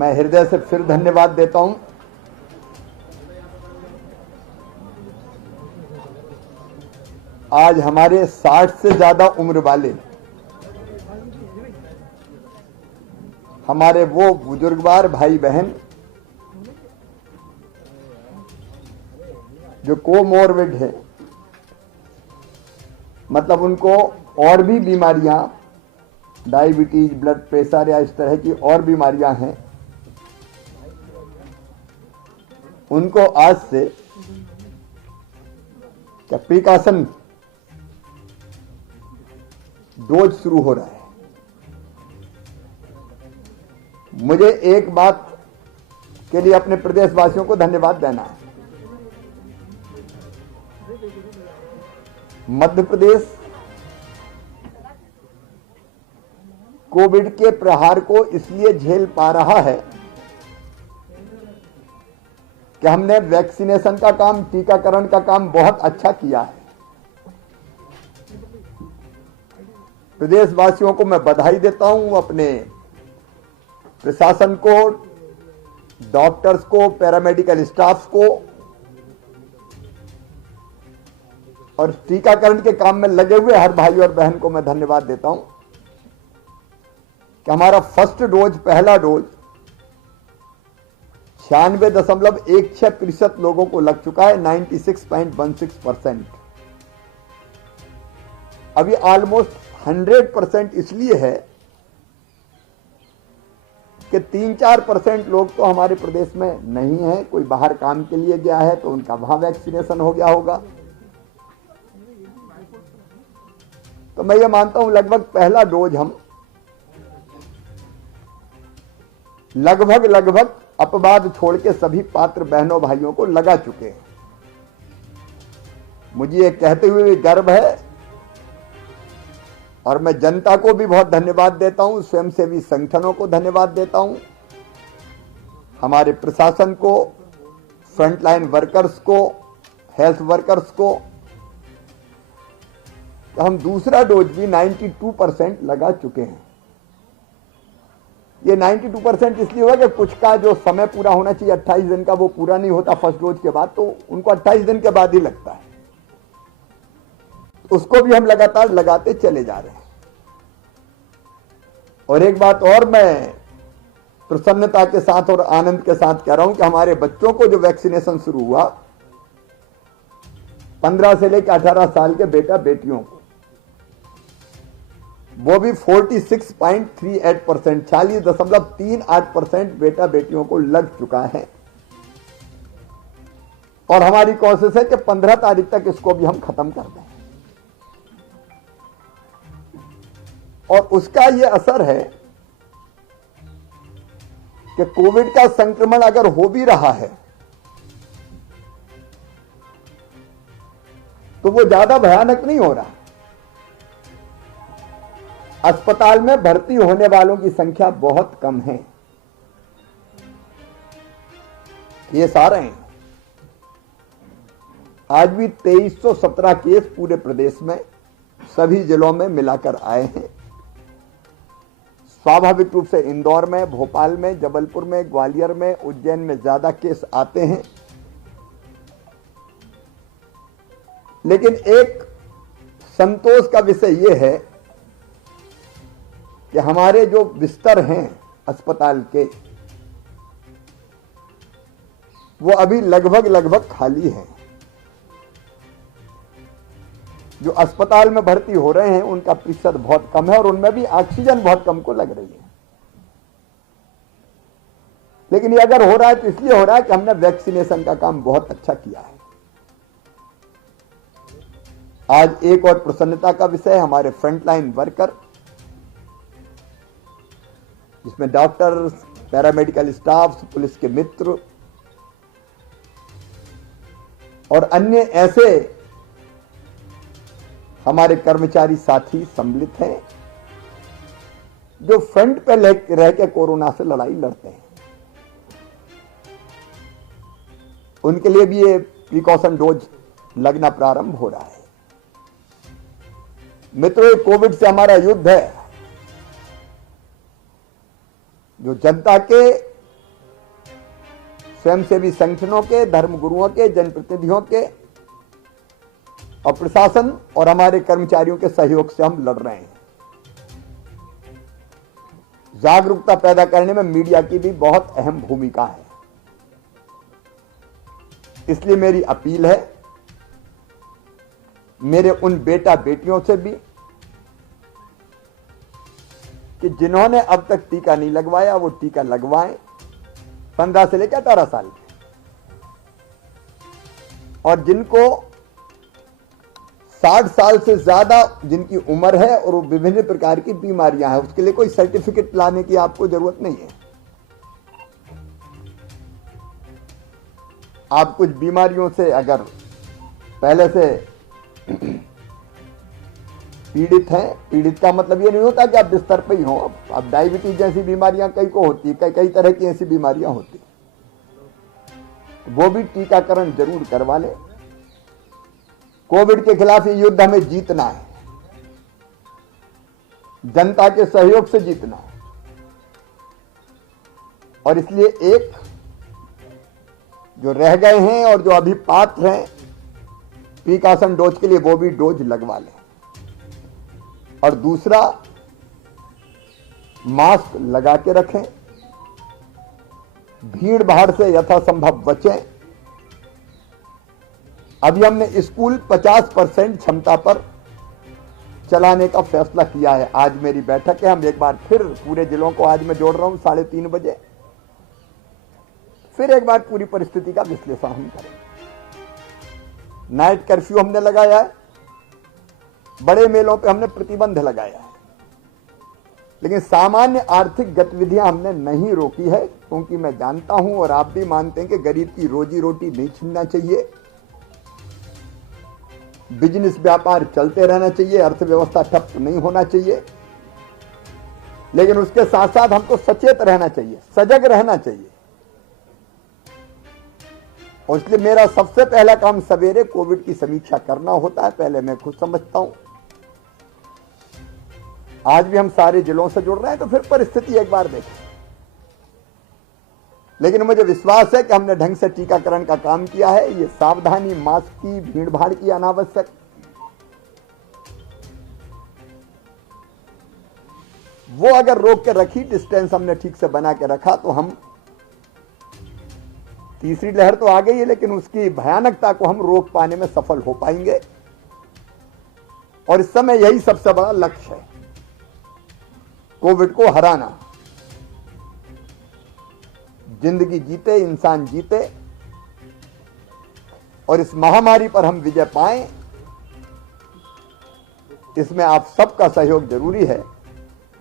मैं हृदय से फिर धन्यवाद देता हूं। आज हमारे 60 से ज्यादा उम्र वाले हमारे वो बुजुर्गवार भाई बहन जो कोमोर्बिड है, मतलब उनको और भी बीमारियां, डायबिटीज, ब्लड प्रेशर या इस तरह की और बीमारियां हैं, उनको आज से क्या प्रिकॉशन डोज शुरू हो रहा है। मुझे एक बात के लिए अपने प्रदेशवासियों को धन्यवाद देना है। मध्य प्रदेश कोविड के प्रहार को इसलिए झेल पा रहा है कि हमने वैक्सीनेशन का काम, टीकाकरण का काम बहुत अच्छा किया है। प्रदेशवासियों को मैं बधाई देता हूं, अपने प्रशासन को, डॉक्टर्स को, पैरामेडिकल स्टाफ को और टीकाकरण के काम में लगे हुए हर भाई और बहन को मैं धन्यवाद देता हूं कि हमारा फर्स्ट डोज, पहला डोज 96.16% लोगों को लग चुका है, 96.16%। अभी ऑलमोस्ट 100% इसलिए है कि 3-4% लोग तो हमारे प्रदेश में नहीं है, कोई बाहर काम के लिए गया है तो उनका वहां वैक्सीनेशन हो गया होगा। तो मैं ये मानता हूं लगभग पहला डोज हम लगभग अपवाद छोड़ के सभी पात्र बहनों भाइयों को लगा चुके हैं। मुझे ये कहते हुए भी गर्व है और मैं जनता को भी बहुत धन्यवाद देता हूं, स्वयंसेवी संगठनों को धन्यवाद देता हूं, हमारे प्रशासन को, फ्रंटलाइन वर्कर्स को, हेल्थ वर्कर्स को। तो हम दूसरा डोज भी 92% लगा चुके हैं। ये 92% इसलिए हुआ कि कुछ का जो समय पूरा होना चाहिए 28 दिन का, वो पूरा नहीं होता फर्स्ट डोज के बाद, तो उनको 28 दिन के बाद ही लगता है। उसको भी हम लगातार लगाते चले जा रहे हैं। और एक बात और मैं प्रसन्नता के साथ और आनंद के साथ कह रहा हूं कि हमारे बच्चों को जो वैक्सीनेशन शुरू हुआ, 15 से लेकर 18 साल के बेटा बेटियों को, वो भी 46.38%, 40.38% बेटा बेटियों को लग चुका है। और हमारी कोशिश है कि 15 तारीख तक इसको भी हम खत्म कर दें। और उसका यह असर है कि कोविड का संक्रमण अगर हो भी रहा है तो वो ज्यादा भयानक नहीं हो रहा। अस्पताल में भर्ती होने वालों की संख्या बहुत कम है। ये सारे हैं। आज भी 2317 केस पूरे प्रदेश में सभी जिलों में मिलाकर आए हैं। स्वाभाविक रूप से इंदौर में, भोपाल में, जबलपुर में, ग्वालियर में, उज्जैन में ज्यादा केस आते हैं। लेकिन एक संतोष का विषय यह है कि हमारे जो बिस्तर हैं अस्पताल के, वो अभी लगभग खाली हैं। जो अस्पताल में भर्ती हो रहे हैं उनका प्रतिशत बहुत कम है और उनमें भी ऑक्सीजन बहुत कम को लग रही है। लेकिन ये अगर हो रहा है तो इसलिए हो रहा है कि हमने वैक्सीनेशन का काम बहुत अच्छा किया है। आज एक और प्रसन्नता का विषय है हमारे फ्रंटलाइन वर्कर, जिसमें डॉक्टर्स, पैरामेडिकल स्टाफ, पुलिस के मित्र और अन्य ऐसे हमारे कर्मचारी साथी सम्मिलित हैं जो फ्रंट पे रह के कोरोना से लड़ाई लड़ते हैं। उनके लिए भी ये प्रिकॉशन डोज लगना प्रारंभ हो रहा है। मित्रों, कोविड से हमारा युद्ध है जो जनता के स्वयंसेवी संगठनों के, धर्मगुरुओं के, जनप्रतिनिधियों के और प्रशासन और हमारे कर्मचारियों के सहयोग से हम लड़ रहे हैं। जागरूकता पैदा करने में मीडिया की भी बहुत अहम भूमिका है। इसलिए मेरी अपील है मेरे उन बेटा बेटियों से भी कि जिन्होंने अब तक टीका नहीं लगवाया वो टीका लगवाएं, 15 से लेकर 18 साल के, और जिनको 60 साल से ज्यादा जिनकी उम्र है और वो विभिन्न प्रकार की बीमारियां हैं, उसके लिए कोई सर्टिफिकेट लाने की आपको जरूरत नहीं है। आप कुछ बीमारियों से अगर पहले से पीड़ित हैं, पीड़ित का मतलब ये नहीं होता कि आप बिस्तर पे ही हो। अब डायबिटीज जैसी बीमारियां कई को होती है, कई तरह की ऐसी बीमारियां होती हैं, वो भी टीकाकरण जरूर करवा ले। कोविड के खिलाफ ये युद्ध हमें जीतना है, जनता के सहयोग से जीतना है, और इसलिए एक जो रह गए हैं और जो अभी पात्र हैं प्रिकॉशन डोज के लिए, वो भी डोज लगवा लें। और दूसरा, मास्क लगा के रखें, भीड़ भाड़ से यथासंभव बचें। अभी हमने स्कूल 50% क्षमता पर चलाने का फैसला किया है। आज मेरी बैठक है, हम एक बार फिर पूरे जिलों को आज मैं जोड़ रहा हूं 3:30 बजे, फिर एक बार पूरी परिस्थिति का विश्लेषण हम करें। नाइट कर्फ्यू हमने लगाया है, बड़े मेलों पे हमने प्रतिबंध लगाया है, लेकिन सामान्य आर्थिक गतिविधियां हमने नहीं रोकी है, क्योंकि मैं जानता हूं और आप भी मानते हैं कि गरीब की रोजी रोटी नहीं छीनना चाहिए, बिजनेस व्यापार चलते रहना चाहिए, अर्थव्यवस्था ठप नहीं होना चाहिए। लेकिन उसके साथ साथ हमको सचेत रहना चाहिए, सजग रहना चाहिए। और इसलिए मेरा सबसे पहला काम सवेरे कोविड की समीक्षा करना होता है। पहले मैं खुद समझता हूं, आज भी हम सारे जिलों से जुड़ रहे हैं, तो फिर परिस्थिति एक बार देखें। लेकिन मुझे विश्वास है कि हमने ढंग से टीकाकरण का काम किया है। ये सावधानी, मास्क की, भीड़ भाड़ की अनावश्यक, वो अगर रोक के रखी, डिस्टेंस हमने ठीक से बना के रखा, तो हम, तीसरी लहर तो आ गई है लेकिन उसकी भयानकता को हम रोक पाने में सफल हो पाएंगे। और इस समय यही सबसे बड़ा लक्ष्य है, कोविड को हराना। जिंदगी जीते, इंसान जीते, और इस महामारी पर हम विजय पाएं, इसमें आप सबका सहयोग जरूरी है।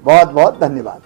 बहुत बहुत धन्यवाद।